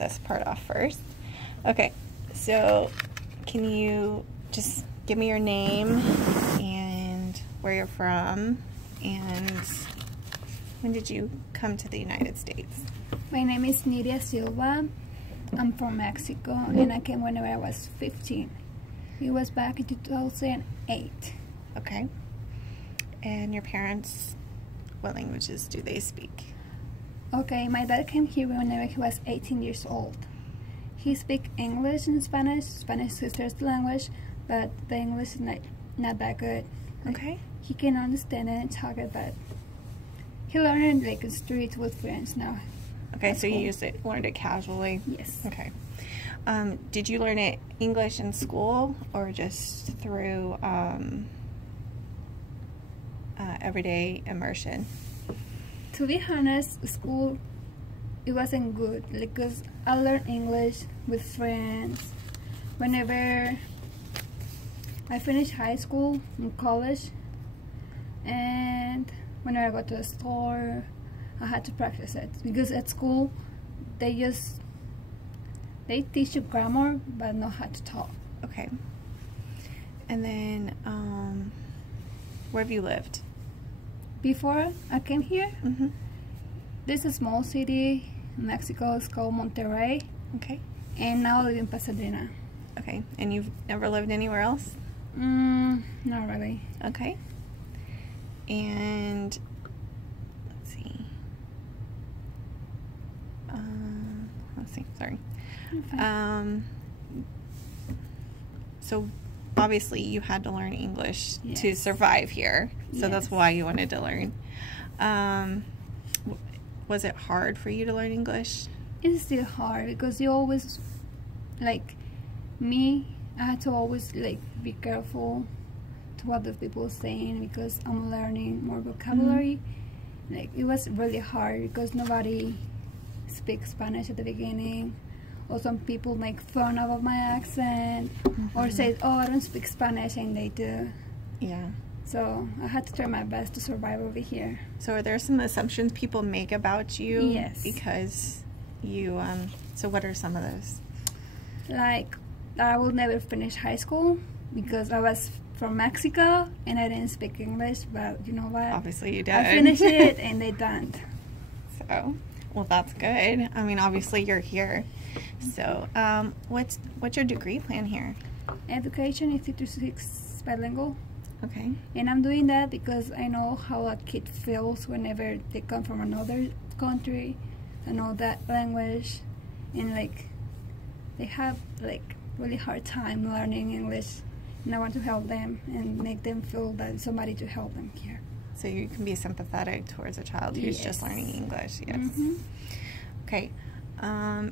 this part off first. Okay, so can you just give me your name and where you're from and when did you come to the United States? My name is Nidia Silva. I'm from Mexico and I came whenever I was 15. It was back in 2008. Okay. And your parents, what languages do they speak? Okay, my dad came here whenever he was 18 years old. He speaks English and Spanish. Spanish is his first language, but the English is not that good. Okay. He can understand it and talk it, but he learned it like in streets with friends now. Okay, so you learned it casually? Yes. Okay. Did you learn it English in school or just through everyday immersion? To be honest, school, it wasn't good because I learned English with friends. Whenever I finished high school and college, and whenever I go to the store, I had to practice it because at school they teach you grammar but not how to talk. Okay. And then where have you lived? Before I came here, Mm-hmm. there's a small city in Mexico, it's called Monterrey, Okay. and now I live in Pasadena. Okay. And you've never lived anywhere else? Not really. Okay. And let's see. Sorry. So obviously you had to learn English to Yes. survive here. So that's Yes. why you wanted to learn. Was it hard for you to learn English? It's still hard because you always, like me, I had to always like be careful to what the people are saying because I'm learning more vocabulary. Like it was really hard because nobody speaks Spanish at the beginning, or some people make fun of my accent, or say, "Oh, I don't speak Spanish," and they do. Yeah. So I had to try my best to survive over here. So are there some assumptions people make about you? Yes. Because you, so what are some of those? Like I will never finish high school because I was from Mexico and I didn't speak English, but you know what? Obviously you did. I finished it and they don't. So, well, that's good. I mean, obviously you're here. So, what's your degree plan here? Education is 3-6 bilingual. Okay. And I'm doing that because I know how a kid feels whenever they come from another country. I know that language and like they have like really hard time learning English, and I want to help them and make them feel that somebody to help them here. So you can be sympathetic towards a child who's just learning English. Yes. Mm-hmm. Okay.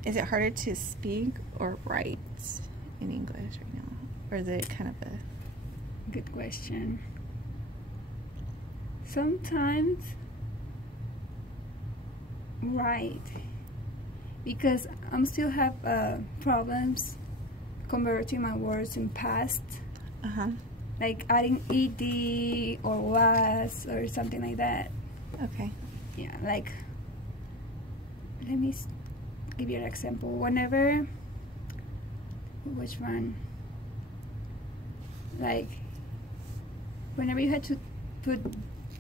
Is it harder to speak or write in English right now? Or is it kind of a... Good question. Sometimes right, because I'm still have problems converting my words in past, like adding ed or was or something like that. Okay. Yeah, like let me give you an example. Whenever, which one? Like whenever you had to put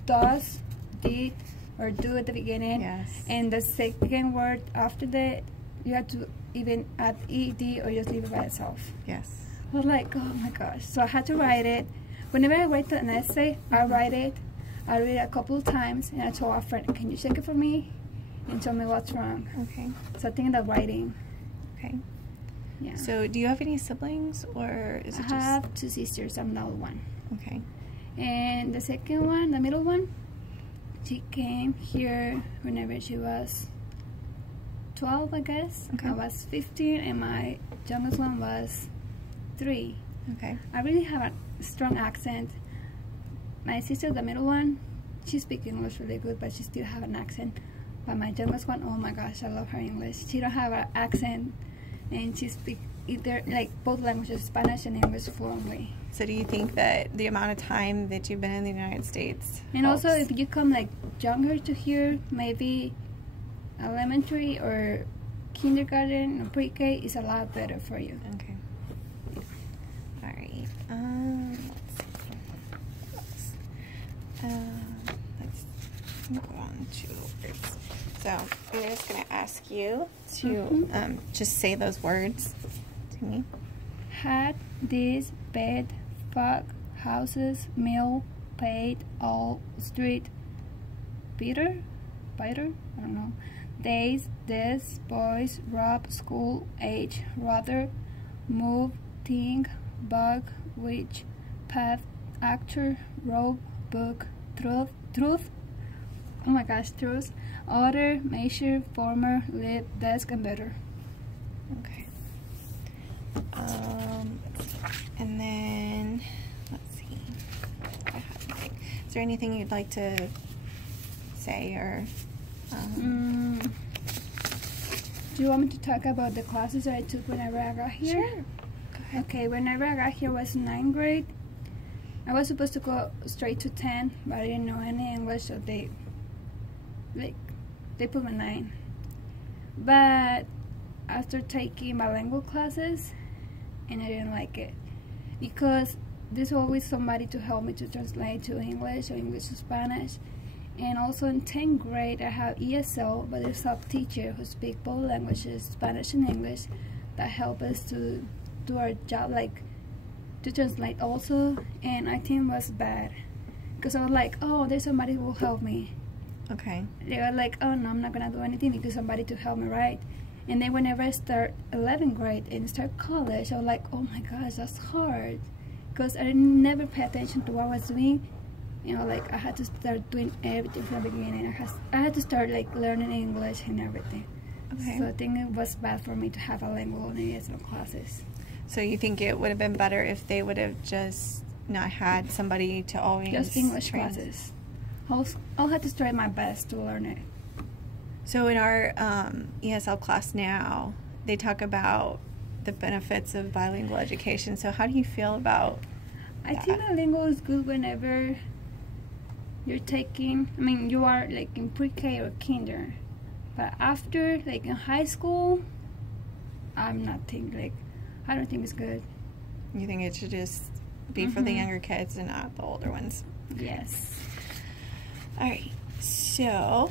does, did, or do at the beginning, Yes. and the second word after that, you had to even add ed or just leave it by itself. Yes. I was like, oh my gosh. So I had to write it. Whenever I write an essay, I write it. I read it a couple of times, and I told a friend, can you check it for me and tell me what's wrong? Okay. So I think that writing. Okay. Yeah. So do you have any siblings or is it I just... have 2 sisters. I'm the old one. Okay. And the second one, the middle one, she came here whenever she was 12, I guess. Okay. I was 15, and my youngest one was 3. Okay. I really have a strong accent. My sister, the middle one, she speaks English really good, but she still have an accent. But my youngest one, oh my gosh, I love her English. She don't have an accent, and she speaks either like both languages, Spanish and English, fluently. So do you think that the amount of time that you've been in the United States And helps? also, if you come like younger to here, maybe elementary or kindergarten or pre-K is a lot better for you. Okay. All right. Let's move on to words. So I'm just going to ask you to just say those words to me. Hat, this, bed, fuck, houses, meal, paid, all, street, Peter, I don't know. Days, this, boys, rob, school, age, rather, move, think, bug, witch, path, actor, robe, book, truth, oh my gosh, truth, order, measure, former, live, desk, and better. Okay. And then, let's see. Is there anything you'd like to say or... Do you want me to talk about the classes that I took whenever I got here? Sure. Go ahead. Okay, whenever I got here was 9th grade. I was supposed to go straight to 10, but I didn't know any English, so they put me 9. But after taking bilingual classes, and I didn't like it because there's always somebody to help me to translate to English or English to Spanish. And also in 10th grade, I have ESL, but there's a teacher who speaks both languages, Spanish and English, that help us to do our job, like to translate also. And I think it was bad because I was like, oh, there's somebody who will help me. Okay. They were like, oh no, I'm not gonna do anything because somebody to help me, right? And then whenever I start 11th grade and start college, I was like, oh my gosh, that's hard because I never pay attention to what I was doing. You know, like I had to start doing everything from the beginning. I had to start like learning English and everything. Okay. So I think it was bad for me to have a lingual and ESL classes. So you think it would have been better if they would have just not had somebody to always... Just English classes. I'll have to try my best to learn it. So in our ESL class now, they talk about the benefits of bilingual education. So how do you feel about I that? think bilingual is good whenever you're taking, I mean, you are like in pre-K or kinder. But after, like in high school, I don't think it's good. You think it should just be for the younger kids and not the older ones? Yes. All right. So,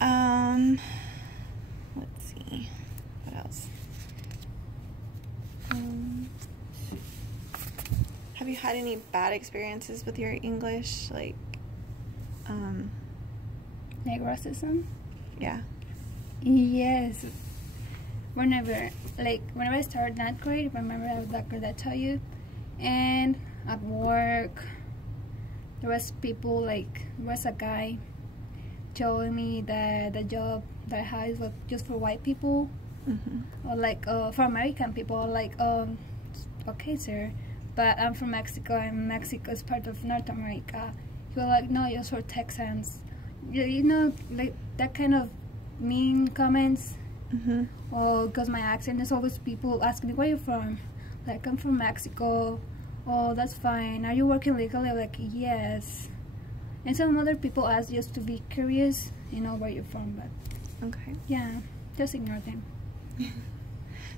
let's see. What else? Have you had any bad experiences with your English? Like racism? Yeah. Yes. Whenever I started 9th grade, remember I was that girl that I tell you, and at work, there was a guy telling me that the job that I had was just for white people, or for American people. Okay, sir, but I'm from Mexico, and Mexico is part of North America. He was like, no, just for Texans. You know, like that kind of mean comments. Or because my accent, there's always people asking me, where are you from? Like, I'm from Mexico. Oh, that's fine. Are you working legally? I'm like, yes. And some other people ask just to be curious, you know, where you're from. But Okay. yeah, just ignore them.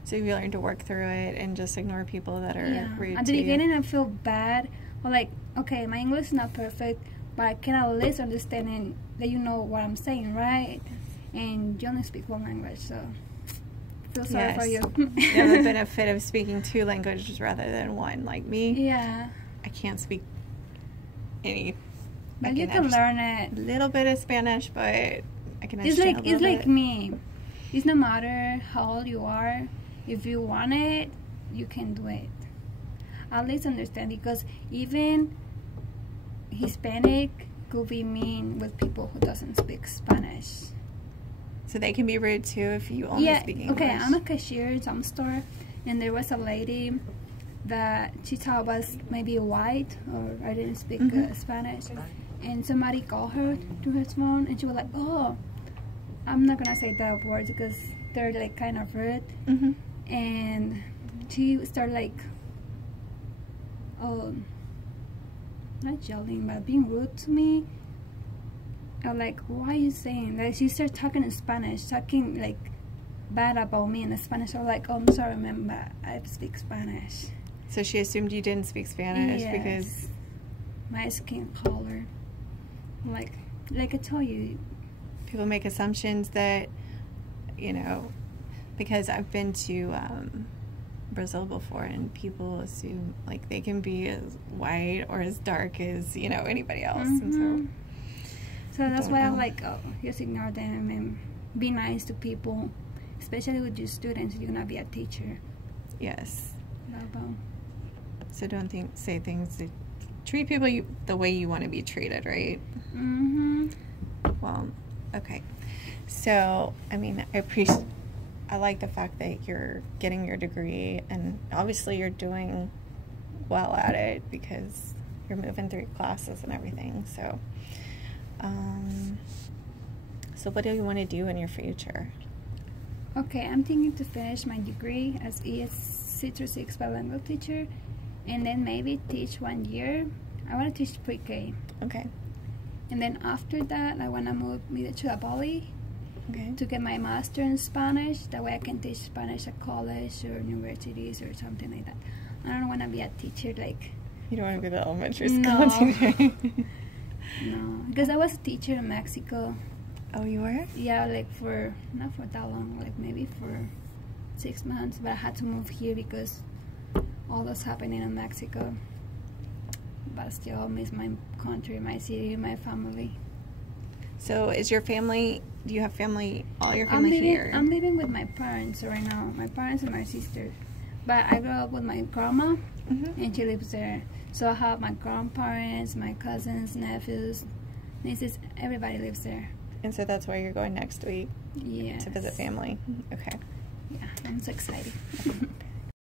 So you learn to work through it and just ignore people that are rude At to the you. beginning, I feel bad. Or like, okay, my English is not perfect, but I can at least understand and let you know what I'm saying, right? And you only speak one language, so I feel sorry for you. You have the benefit of speaking 2 languages rather than 1. Like me, Yeah. I can't speak any. But you can learn it. A little bit of Spanish, but I can It's understand like a little bit. me. It's no matter how old you are. If you want it, you can do it. At least understand, because even Hispanic could be mean with people who doesn't speak Spanish. So they can be rude too if you only speak English. Okay, I'm a cashier in some store, and there was a lady that she thought was maybe white, or I didn't speak Spanish, and somebody called her to her phone, and she was like, oh, I'm not gonna say that word because they're like kind of rude, and she started like, not yelling, but being rude to me. I'm like, why are you saying that? She started talking in Spanish, talking like bad about me in Spanish. I was like, oh, I'm sorry, ma'am, but I speak Spanish. So she assumed you didn't speak Spanish Yes. because My skin color. Like I told you. people make assumptions that, you know, because I've been to Brazil before, and people assume like they can be as white or as dark as, you know, anybody else. And So that's don't why I know. like, oh, just ignore them and be nice to people, especially with your students. You're gonna be a teacher. yes. About. So don't say things that treat people the way you want to be treated, right? Well, okay. So, I mean, I like the fact that you're getting your degree, and obviously you're doing well at it because you're moving through classes and everything. So, so what do you want to do in your future? Okay, I'm thinking to finish my degree as ESC 6 bilingual teacher, and then maybe teach 1 year. I want to teach pre-K. Okay. And then after that, I want to move either to Bali Okay. to get my master in Spanish. That way I can teach Spanish at college or universities or something like that. I don't want to be a teacher like... You don't want to be the elementary school No. teacher? No, because I was a teacher in Mexico. Oh, you were? Yeah, like not for that long, like maybe for 6 months, but I had to move here because all that's happening in Mexico. But still, I miss my country, my city, my family. So is your family, do you have family, all your family here? I'm living with my parents right now, my parents and my sister. But I grew up with my grandma, and she lives there. So I have my grandparents, my cousins, nephews, nieces, everybody lives there. And so that's why you're going next week Yeah. to visit family? Okay. Yeah, I'm so excited.